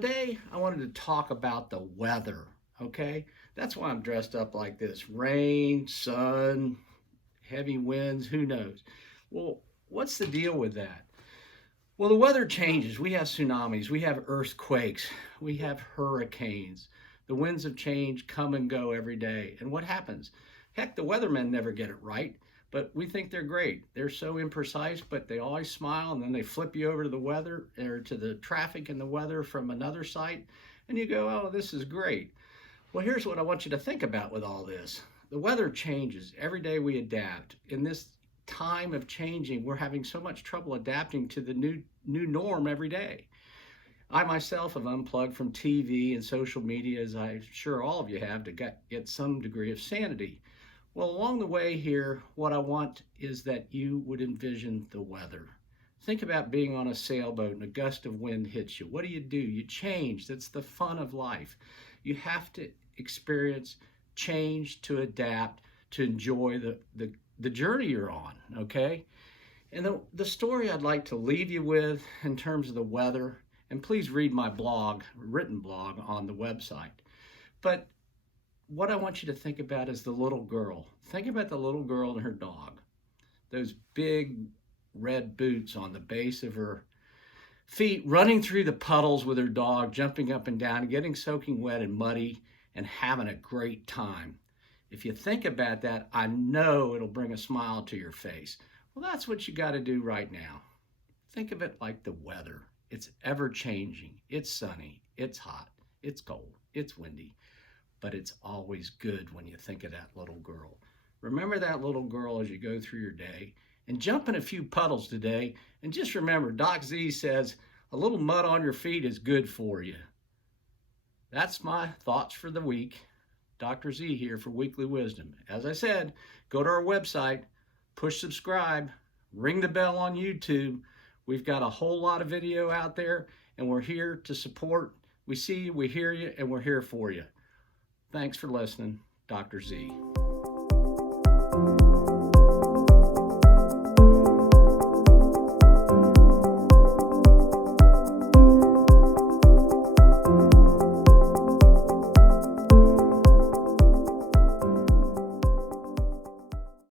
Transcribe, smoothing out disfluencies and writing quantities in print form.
today I wanted to talk about the weather, okay? That's why I'm dressed up like this. Rain, sun, heavy winds, who knows? Well, what's the deal with that? Well, the weather changes. We have tsunamis, we have earthquakes, we have hurricanes. The winds of change come and go every day. And what happens? Heck, the weathermen never get it right, but we think they're great. They're so imprecise, but they always smile, and then they flip you over to the weather or to the traffic and the weather from another site, and you go, oh, this is great. Well, here's what I want you to think about with all this. The weather changes. Every day we adapt. In this time of changing, we're having so much trouble adapting to the new norm every day. I myself have unplugged from TV and social media, as I'm sure all of you have, to get some degree of sanity. Well, along the way here, what I want is that you would envision the weather. Think about being on a sailboat and a gust of wind hits you. What do? You change. That's the fun of life. You have to experience change to adapt, to enjoy the journey you're on, okay? And the story I'd like to leave you with in terms of the weather, and please read my blog, written blog on the website. But what I want you to think about is the little girl. Think about the little girl and her dog. Those big red boots on the base of her feet, running through the puddles with her dog, jumping up and down, getting soaking wet and muddy, and having a great time. If you think about that, I know it'll bring a smile to your face. Well, that's what you got to do right now. Think of it like the weather. It's ever changing. It's sunny. It's hot. It's cold. It's windy. But it's always good when you think of that little girl. Remember that little girl as you go through your day, and jump in a few puddles today. And just remember, Doc Z says, a little mud on your feet is good for you. That's my thoughts for the week. Dr. Z here for Weekly Wisdom. As I said, go to our website, push subscribe, ring the bell on YouTube. We've got a whole lot of video out there, and we're here to support. We see you, we hear you, and we're here for you. Thanks for listening. Dr. Z.